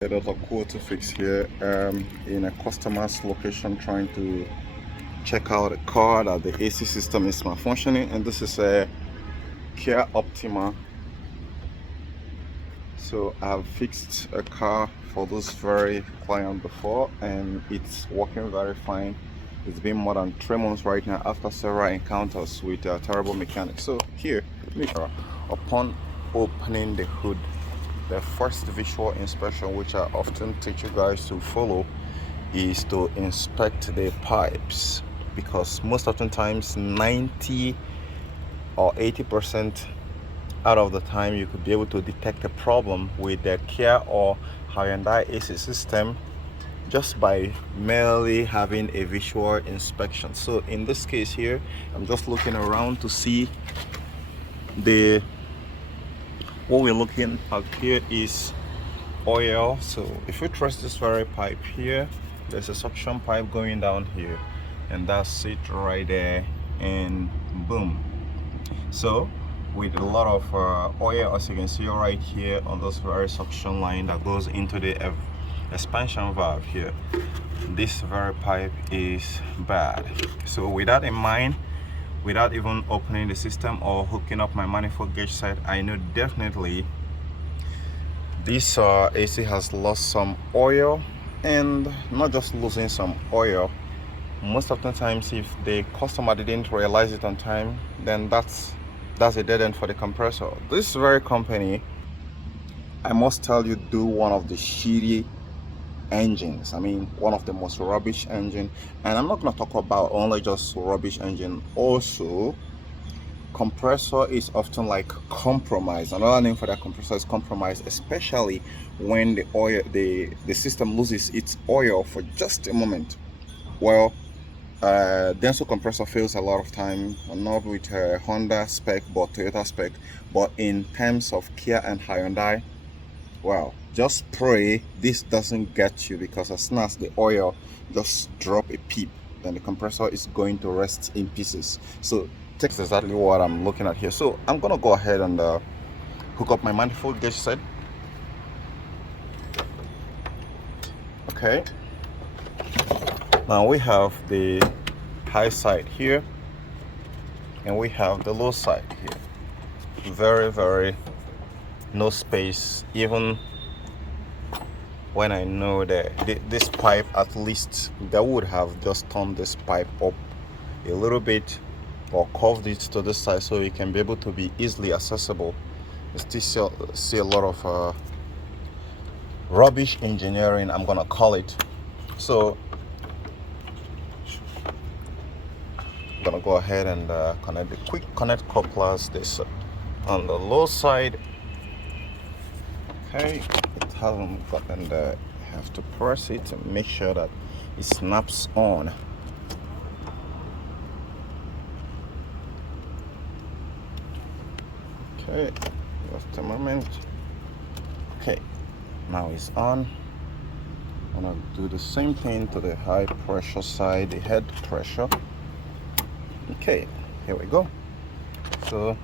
There's a quote fix here in a customer's location trying to check out a car that the AC system is malfunctioning, and this is a Kia Optima. So I've fixed a car for this very client before and it's working very fine. It's been more than 3 months right now after several encounters with terrible mechanics. So here, upon opening the hood, the first visual inspection, which I often teach you guys to follow, is to inspect the pipes, because most often times 90 or 80% out of the time you could be able to detect a problem with the Kia or Hyundai AC system just by merely having a visual inspection. So in this case here, I'm just looking around to see what we're looking at here is oil. So if we trace this very pipe here, there's a suction pipe going down here, and that's it right there, and boom. So with a lot of oil, as you can see right here on this very suction line that goes into the expansion valve here, this very pipe is bad. So with that in mind, without even opening the system or hooking up my manifold gauge set, I know definitely this AC has lost some oil. And not just losing some oil, most of the times if the customer didn't realize it on time, then that's a dead end for the compressor. This very company, I must tell you, do one of the shitty engines. I mean, one of the most rubbish engine. And I'm not going to talk about only just rubbish engine. Also, compressor is often like compromised. Another name for that compressor is compromised, especially when the oil, the system loses its oil for just a moment. Well, Denso compressor fails a lot of time, not with Honda spec but Toyota spec. But in terms of Kia and Hyundai, well, just pray this doesn't get you, because as soon as the oil just drop a peep, then the compressor is going to rest in pieces. So that's exactly what I'm looking at here. So I'm gonna go ahead and hook up my manifold gauge set. Okay, now we have the high side here and we have the low side here. Very no space, even when I know that this pipe, at least that would have just turned this pipe up a little bit or curved it to this side so it can be able to be easily accessible. I still see a lot of rubbish engineering, I'm gonna call it. So I'm gonna go ahead and connect the quick connect couplers. This on the low side. Okay, it hasn't gotten there. I have to press it to make sure that it snaps on. Okay, just a moment. Okay, now it's on. I'm gonna do the same thing to the high pressure side, the head pressure. Okay, here we go. So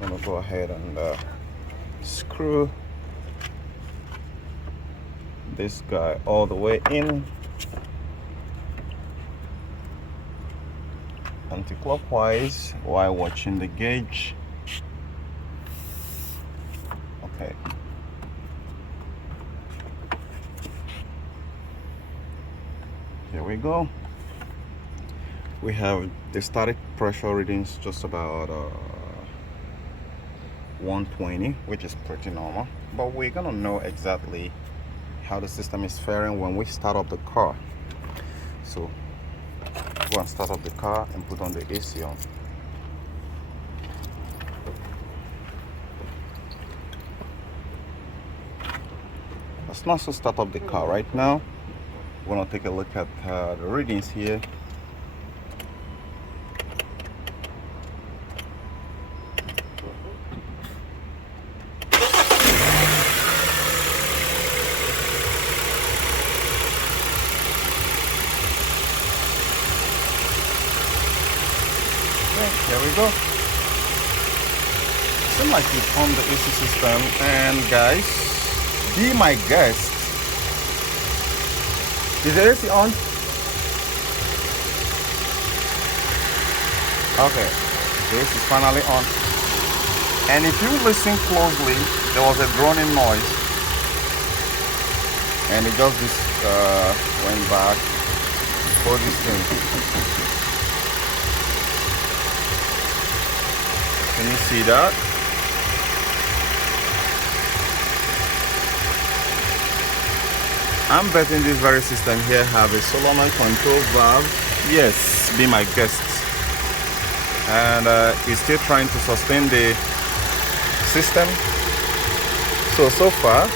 I'm gonna go ahead and screw this guy all the way in, anti-clockwise, while watching the gauge. Okay, here we go. We have the static pressure readings just about 120, which is pretty normal, but we're gonna know exactly how the system is faring when we start up the car. So go and start up the car and put on the AC on. Let's not start up the car right now. We're gonna take a look at the readings here. There we go. Seems like it's on the AC system, and guys, be my guest. Is the AC on? Okay, the AC is finally on. And if you listen closely, there was a droning noise, and it just went back for this thing. Can you see that? I'm betting this very system here have a solenoid control valve. Yes, be my guest. And it's still trying to sustain the system. So far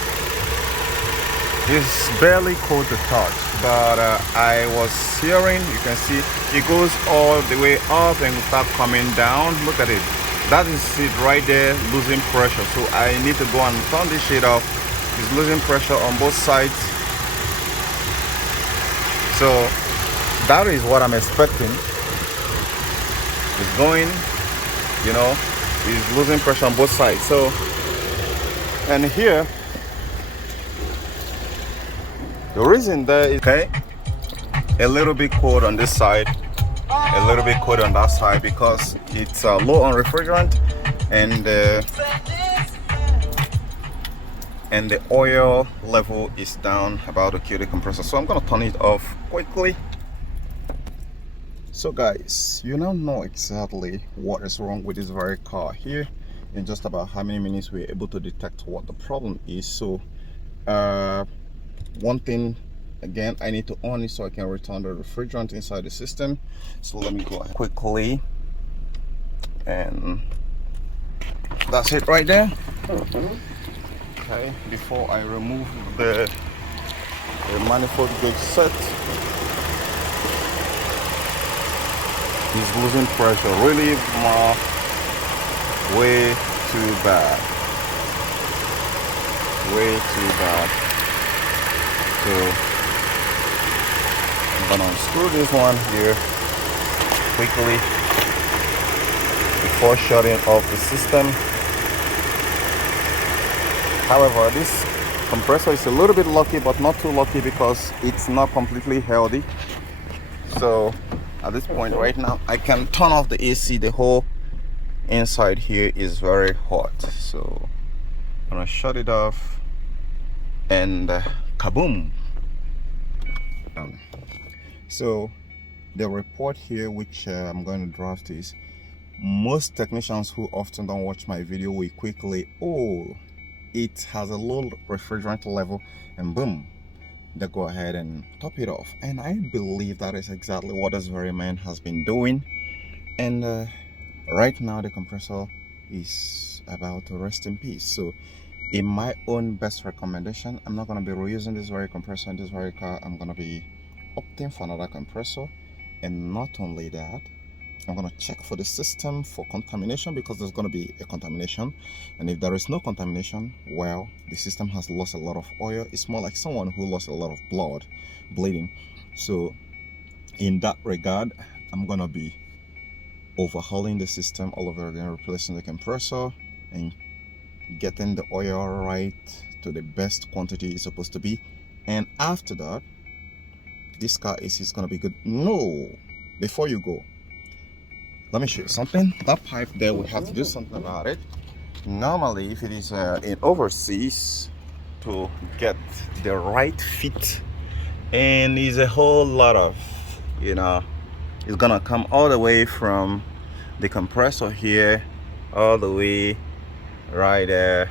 it's barely cold to touch, but I was hearing, you can see it goes all the way up and start coming down. Look at it, that is it right there, losing pressure. So I need to go and turn this shit off. It's losing pressure on both sides. So that is what I'm expecting. It's going, you know, it's losing pressure on both sides. So, and here, the reason there is, okay, a little bit cold on this side, a little bit cold on that side, because it's low on refrigerant, and the oil level is down about to kill the compressor. So I'm gonna turn it off quickly. So guys, you now know exactly what is wrong with this very car here. In just about how many minutes we're able to detect what the problem is. So one thing again, I need to on it so I can return the refrigerant inside the system. So let me go ahead quickly, and that's it right there. Okay, before I remove the manifold gauge set, he's losing pressure really way too bad, way too bad. So I'm gonna unscrew this one here quickly before shutting off the system. However, this compressor is a little bit lucky, but not too lucky, because it's not completely healthy. So at this point right now, I can turn off the AC. The whole inside here is very hot. So I'm gonna shut it off, and kaboom. So the report here, which I'm going to draft, is most technicians who often don't watch my video will quickly, oh, it has a low refrigerant level, and boom, they go ahead and top it off. And I believe that is exactly what this very man has been doing. And right now the compressor is about to rest in peace. So in my own best recommendation, I'm not going to be reusing this very compressor in this very car. I'm going to be opting for another compressor. And not only that, I'm going to check for the system for contamination, because there's going to be a contamination. And if there is no contamination, well, the system has lost a lot of oil. It's more like someone who lost a lot of bleeding. So in that regard, I'm going to be overhauling the system all over again, replacing the compressor and getting the oil right to the best quantity it's supposed to be. And after that, this car AC is going to be good. No, before you go, let me show you something. That pipe there, we have to do something about it. Normally, if it is in overseas, to get the right fit, and is a whole lot of, you know, it's gonna come all the way from the compressor here, all the way right there,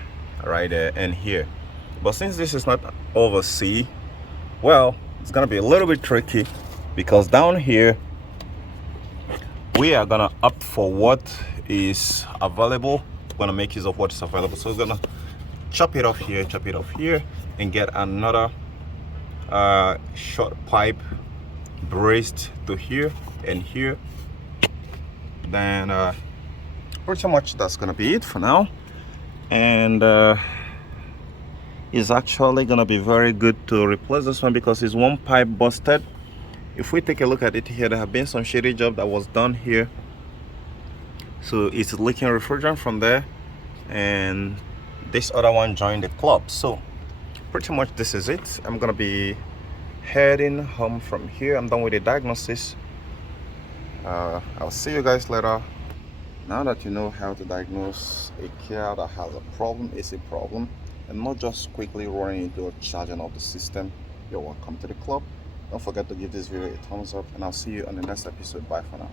and here. But since this is not overseas, well, it's gonna be a little bit tricky, because down here we are gonna opt for what is available. We're gonna make use of what is available. So we're gonna chop it off here, and get another short pipe braced to here and here. Then pretty much that's gonna be it for now. And it's actually gonna be very good to replace this one, because it's one pipe busted. If we take a look at it here, there have been some shady job that was done here. So it's leaking refrigerant from there, and this other one joined the club. So pretty much this is it. I'm gonna be heading home from here. I'm done with the diagnosis. I'll see you guys later. Now that you know how to diagnose a car that has a problem, is a problem, and not just quickly running into a charging of the system, you're welcome to the club. Don't forget to give this video a thumbs up, and I'll see you on the next episode. Bye for now.